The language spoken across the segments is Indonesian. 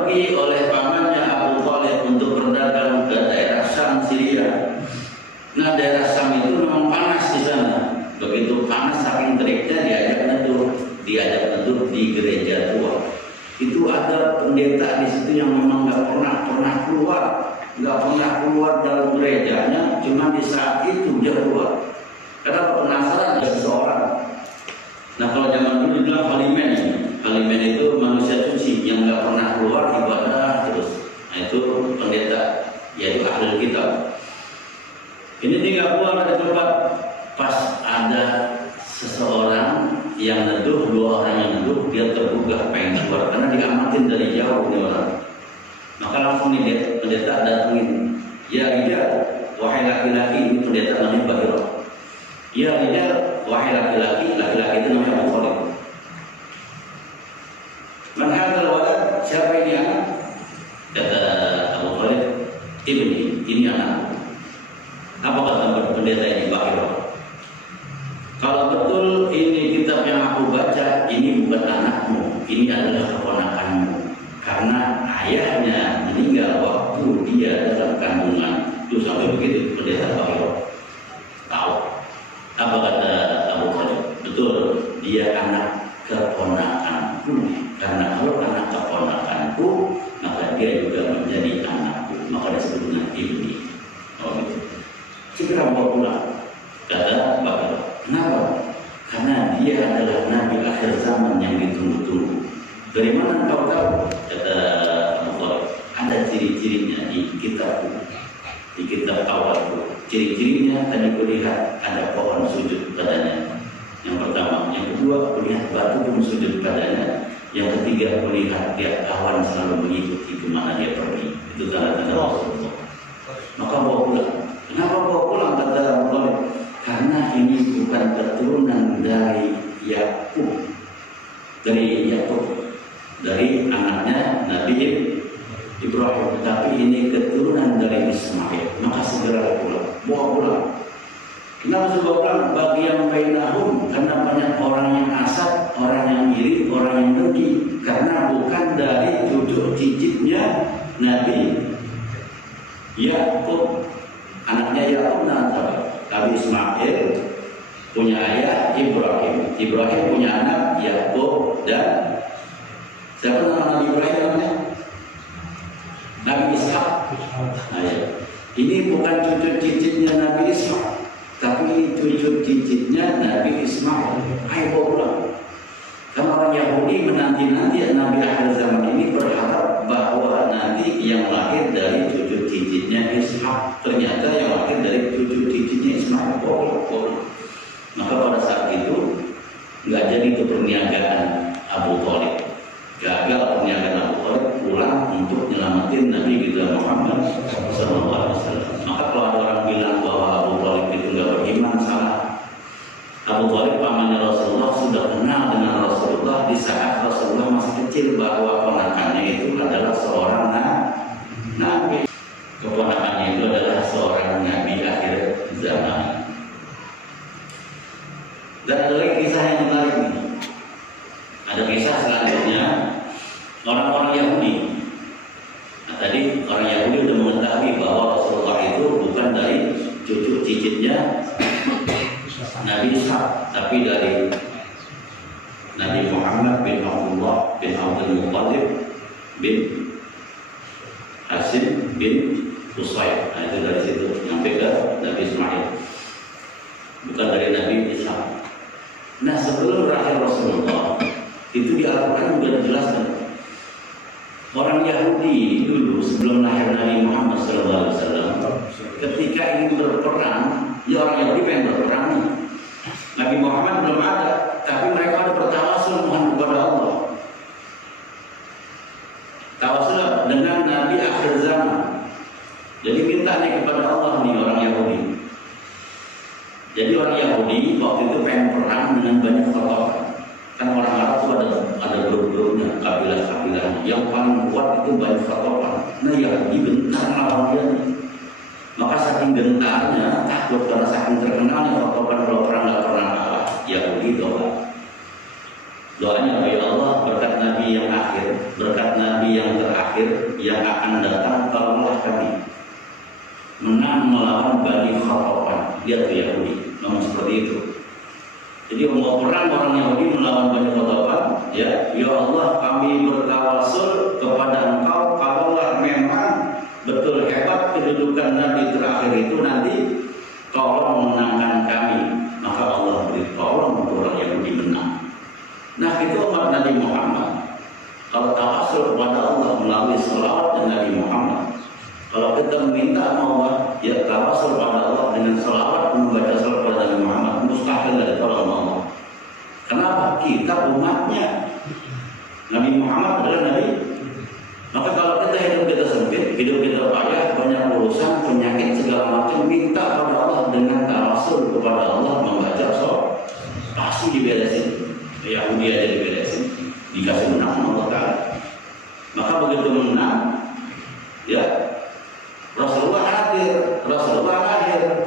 pergi oleh pamannya Abu Thalib untuk berdagang ke daerah Syam, Syria. Nah, daerah Syam itu memang panas di sana. Begitu panas saking teriknya diajak neduh di gereja tua. Itu ada pendeta di situ yang memang nggak pernah keluar dalam gerejanya, cuma di saat itu dia keluar. Karena penasaran ada seseorang. Nah, kalau zaman dulu dibilang halimen. Halimen itu manusia suci yang nggak pernah keluar ibadah terus. Nah, itu pendeta, yaitu ahli kitab. Ini tinggal keluar dari tempat, pas ada seseorang yang neduh, dua orang yang neduh, dia tergugah pengen keluar karena diamatin dari jauh nih orang. Maka langsung nih pendeta datengin. Ya Rijal, wahai laki-laki, ini pendeta namanya Bahira. Ya Rijal, wahai laki-laki itu namanya Abu Thalib. Man hadzal walad, siapa ini anak? Kata Abu Thalib, ini anak. Apa kata pendeta ini Bahira? Kalau betul ini kitab yang aku baca, ini bukan anakmu, ini adalah keponakanmu. Karena ayahnya meninggal waktu dia dalam kandungan. Itu sampai begitu pendeta Bahira. Tahu. Apa kata Abu Thalib? Betul, dia anak keponakanku. Karena kalau anak keponakanku, maka dia juga menjadi anakku. Maka disebut dengan ibni. Oh gitu. Segera bawa pulang. Kata Bahira. Kenapa? Karena dia adalah nabi akhir zaman yang ditunggu-tunggu. Dari mana kau tahu? Kata Abu Thalib, ada ciri-cirinya di kitab awalku. Ciri-cirinya tadi kulihat ada pohon sujud padanya. Yang pertama, yang kedua kulihat batu pun sujud padanya. Yang ketiga kulihat dia awan selalu mengikuti kemana dia pergi. Itu tanda-tanda Rasulullah. Maka bawa pulang. Kenapa bawa pulang? Kata Abu Thalib, karena ini bukan keturunan dari Yakub, dari anaknya Nabi Ibrahim, tetapi ini keturunan dari Ismail. Maka segera bawa pulang. Kenapa sudah pulang? Bagi yang bainahum, karena banyak orang yang asat, orang yang iri, orang yang dengki, karena bukan dari cucu cicitnya Nabi Yakub. Anaknya Yakub Nabi Ismail punya ayah Ibrahim. Ibrahim punya anak Yakub dan siapa nama Nabi Ibrahim namanya? Nabi Ishak. Nah, ya. Ini bukan cucu cicitnya Nabi Ishak, tapi ini cucu cicitnya Nabi Ismail. Ayo pulang. Karena orang Yahudi menanti-nanti Nabi akhir zaman ini berharap bahwa nanti yang lahir dari cucu cicitnya Ishak, ternyata yang lahir dari cucu cicitnya Ismail. Maka pada saat itu nggak jadi itu perniagaan Abu Thalib. Gagal perniagaan Abu Thalib, pulang untuk menyelamatin Nabi kita Muhammad SAW. Maka kalau ada orang bilang bahwa Abu Thalib itu nggak beriman, salah. Abu Thalib pamannya Rasulullah sudah kenal dengan Rasulullah di saat Rasulullah masih kecil, bahwa ponakannya itu adalah seorang nabi. Keponakannya itu adalah seorang nabi akhir zaman. Dan ada lagi kisah yang menarik nih. Ada kisah selanjutnya orang-orang Yahudi. Nah, tadi orang Yahudi sudah mengetahui bahwa Rasulullah itu bukan dari cucu cicitnya Nabi Ishak, tapi dari Nabi Muhammad bin Abdullah bin Abdul Muttalib bin Hasim bin Qusay. Nah, itu dari situ sampai ke Nabi Ismail, bukan dari Nabi Ishak. Nah, sebelum lahir Rasulullah itu di Al-Quran sudah dijelaskan, orang Yahudi dulu sebelum lahir Nabi Muhammad SAW, ketika ingin berperang, ya orang Yahudi pengen berperang nih. Nabi Muhammad belum ada, tapi mereka ada bertawasul mohon kepada Allah. Tawasul dengan Nabi akhir zaman. Jadi minta nih kepada Allah nih orang Yahudi. Jadi orang Yahudi waktu itu pengen perang dengan banyak patokan. Kan orang Arab itu ada grup-grupnya, kabilah-kabilahnya. Yang paling kuat itu banyak patokan. Nah Yahudi bentar lawan dia nih. Maka saking gentarnya, takut karena saking terkenalnya patokan kalau perang nggak pernah kalah. Yahudi doanya, ya Allah berkat Nabi yang akhir, berkat Nabi yang terakhir menang melawan Bani Khatafan. Dia tuh Yahudi, ngomong seperti itu. Jadi mau perang orang Yahudi melawan Bani Khatafan, ya Allah kami bertawasul kepada Engkau, kalaulah memang betul hebat kedudukan Nabi terakhir itu nanti, tolong menangkan kami, maka Allah beri tolong untuk orang Yahudi menang. Nah itu umat Nabi Muhammad. Kalau tawasul kepada Allah melalui salawat dan Nabi Muhammad. Kalau kita meminta sama Allah, ya tawasul kepada Allah dengan salawat, membaca salawat kepada Nabi Muhammad, mustahil dari tolong Allah. Kenapa? Kita umatnya. Nabi Muhammad adalah Nabi. Maka kalau kita sempit, hidup kita payah, banyak urusan, penyakit segala macam, minta pada Allah dengan tawasul kepada Allah, membaca salawat, pasti diberesin. Yahudi aja diberesin, dikasih menang Allah Ta'ala. Maka begitu menang, ya Rasulullah hadir, Rasulullah lahir,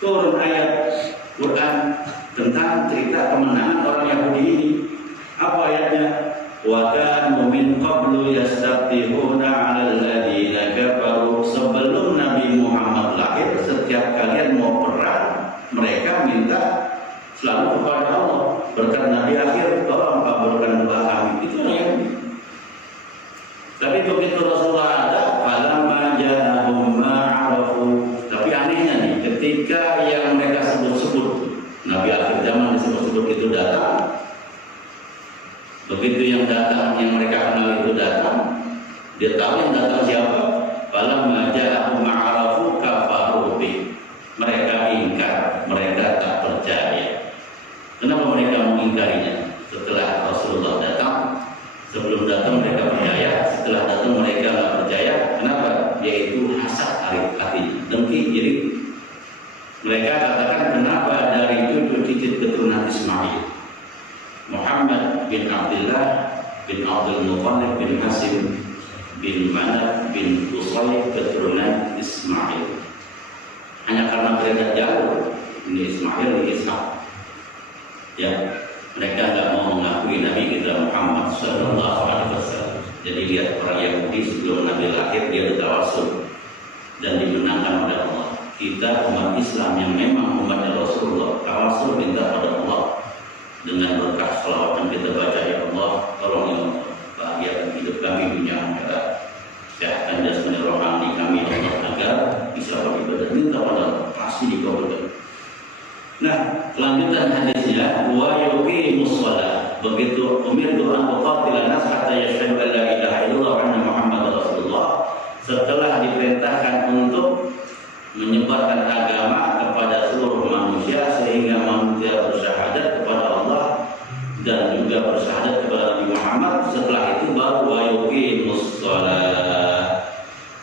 turun ayat Quran tentang cerita kemenangan orang Yahudi ini. Apa ayatnya? Wa kanu min qablu yastafihuna 'alal ladzina kafaru. Sebelum Nabi Muhammad lahir, setiap kalian mau perang, mereka minta selalu kepada Allah. Berkat Nabi akhir, tolong kabulkan doa kami. Itu yang. Tapi begitu Rasulullah ada, falamma ja'ahum ma'arafu. Tapi anehnya nih, ketika yang mereka sebut-sebut, Nabi akhir zaman disebut-sebut itu datang. Begitu yang datang, yang mereka kenal itu datang, dia tahu yang datang siapa. Falamma ja'ahum ma'arafu kafaru bih. Mereka ingkar, mereka tak percaya. Kenapa mereka mengingkarinya? Setelah Rasulullah datang, sebelum datang mereka percaya, setelah datang mereka tidak percaya. Kenapa? Yaitu hasad hati, dengki, jadi mereka katakan kenapa dari cucu cicit keturunan Ismail, Muhammad bin Abdullah bin Abdul Muttalib bin Hasim bin Manaf bin Qusay keturunan Ismail. Hanya karena mereka jauh, ini Ismail, ini Ishak. Ya, mereka tidak mau mengakui Nabi kita Muhammad Sallallahu Alaihi Wasallam. Jadi lihat orang Yahudi sebelum Nabi lahir dia bertawasul dan dimenangkan oleh Allah. Kita umat Islam yang memang umatnya Rasulullah, tawasul minta pada Allah dengan berkah selawat yang kita baca, ya Allah tolong ya Allah bahagiakan hidup kami dunia akhirat, sehatkan jasmani rohani kami ya Allah agar bisa beribadah, minta pada Allah pasti dikabulkan. Nah, lanjutan hadisnya wa yuqimus shalah. Begitu umirtu an uqatila nas hatta yashhadu an la ilaha illallah wa anna Muhammadar Rasulullah. Setelah diperintahkan untuk menyebarkan agama kepada seluruh manusia sehingga manusia bersyahadat kepada Allah dan juga bersyahadat kepada Nabi Muhammad. Setelah itu baru wa yuqimus shalah.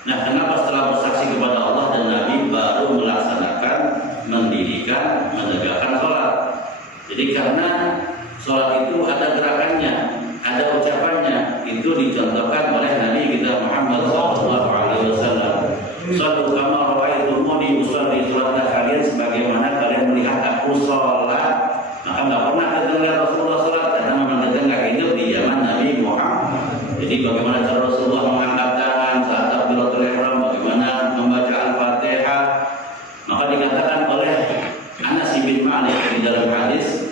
Nah, kenapa setelah bersaksi kepada Allah dan Nabi baru melaksanakan, mendirikan, menegakkan sholat? Jadi karena sholat itu ada gerakannya, ada ucapannya, itu dicontohkan oleh Nabi kita Muhammad SAW. Shallu kama ra'aitumuni usolli, sholatlah kalian sebagaimana kalian melihat aku sholat. Maka nggak pernah kita lihat Rasulullah sholat karena memang kita nggak hidup di zaman Nabi Muhammad. Jadi bagaimana cara Rasulullah mengangkat tangan saat takbiratul ihram, bagaimana membaca Al-Fatihah. Maka dikatakan oleh Anas bin Malik di dalam hadis,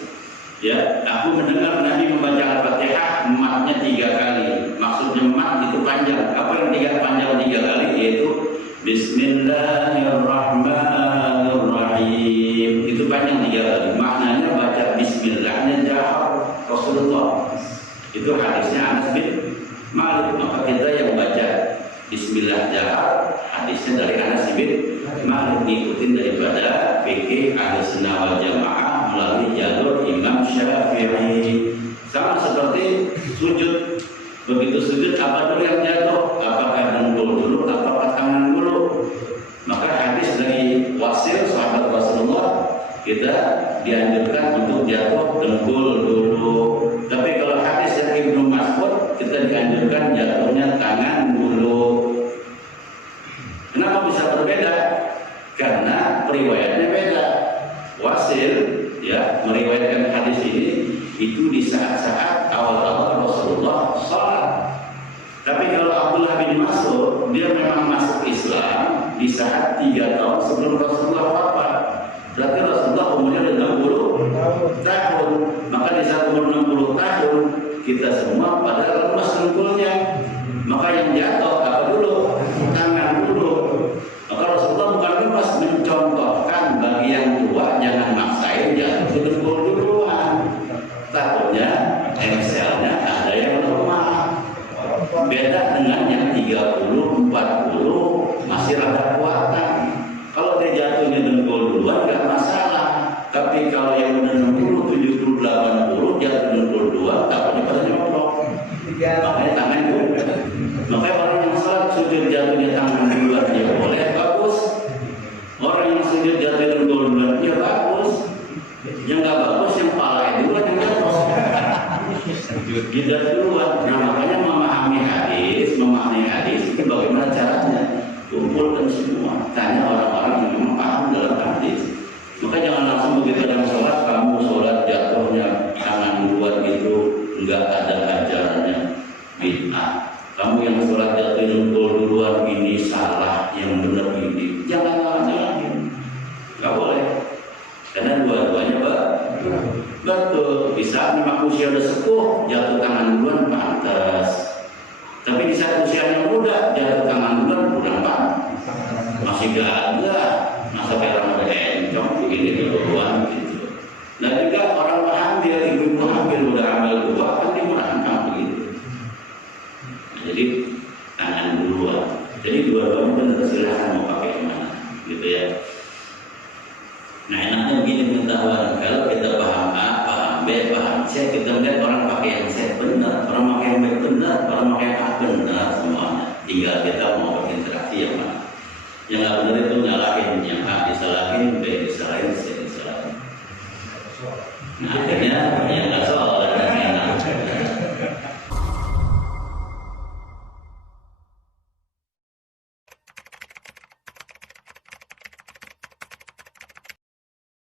ya, aku mendengar Nabi membaca Al-Fatihah matnya 3 kali. Maksudnya mat itu panjang. Apa yang panjang 3 kali? Yaitu Bismillahirrahmanirrahim. Itu panjang 3 kali. Maknanya baca Bismillahnya jahar Rasulullah. Itu hadisnya Anas bin Malik. Maka kita yang baca Bismillah jahar, hadisnya dari Anas bin Malik, ngikutin daripada fikih Ahlussunnah wal Jamaah melalui jalur Imam Syafi'i. Sama seperti sujud. Begitu sujud apa dulu yang jatuh? Apakah dengkul dulu, apakah tangan dulu? Maka hadis dari Wasil sahabat Rasulullah, kita dianjurkan untuk jatuh dengkul dulu. Tapi kalau hadis dari Ibnu Mas'ud, kita dianjurkan jatuhnya tangan dulu. Kenapa bisa berbeda? Karena periwayatnya beda. Wasil, ya, meriwayatkan hadis ini itu di saat-saat awal-awal Rasulullah sholat. Tapi kalau Abdullah bin Mas'ud, dia memang masuk Islam di saat 3 tahun sebelum Rasulullah wafat. Berarti Rasulullah umurnya 60 tahun. Maka di saat umur 60 tahun kita semua pada lemas dengkulnya. Maka yang jatuh apa dulu? Tangan dulu. Maka Rasulullah bukan lemas, mencontohkan bagi yang tua jangan maksain jatuh ke dengkul duluan. Takutnya MCL-nya ada yang lemah. Beda dengan yang 30, 40 masih rada kuatan. Kalau dia jatuhnya dengkul duluan nggak masalah. Tapi kalau yang udah 60, 70, 80 jatuh dengkul duluan, takutnya pada nyoplok. Makanya tangan dulu. Makanya orang yang salat sujud jatuhnya tangan duluan ya boleh, bagus. Orang yang sujud jatuh dengkul duluan ya bagus. Yang nggak bagus yang palanya duluan yang jatuh. Tidak duluan. Nah makanya memahami hadis itu bagaimana caranya? Kumpulkan semua. Tanya orang-orang yang memang paham dalam hadis. Maka jangan langsung begitu dalam sholat kamu sholat jatuhnya tangan duluan itu enggak ada ajarannya bid'ah. Kamu yang sholat jatuh dengkul duluan ini salah, yang benar ini. Jangan. Enggak boleh. Karena dua-duanya betul. Bisa memang usia udah sepuh jatuh tangan duluan pantas. Tapi di saat usia yang muda jatuh tangan duluan kurang masih gagah, masa kayak orang berencong begini duluan gitu. Dan juga orang hamil, ibu hamil udah hamil 2 kan dia merangkang begitu. Nah, jadi tangan duluan. Jadi dua-duanya benar, silahkan mau pakai mana gitu ya. Nah enaknya begini pengetahuan, kalau kita paham A, paham B, paham C, kita melihat orang pakai yang C benar, orang pakai yang B benar, orang pakai yang A benar semuanya. Tinggal kita mau berinteraksi yang mana. Yang nggak benar itu nyalahin, yang A disalahin, B disalahin, C disalahin. Nah akhirnya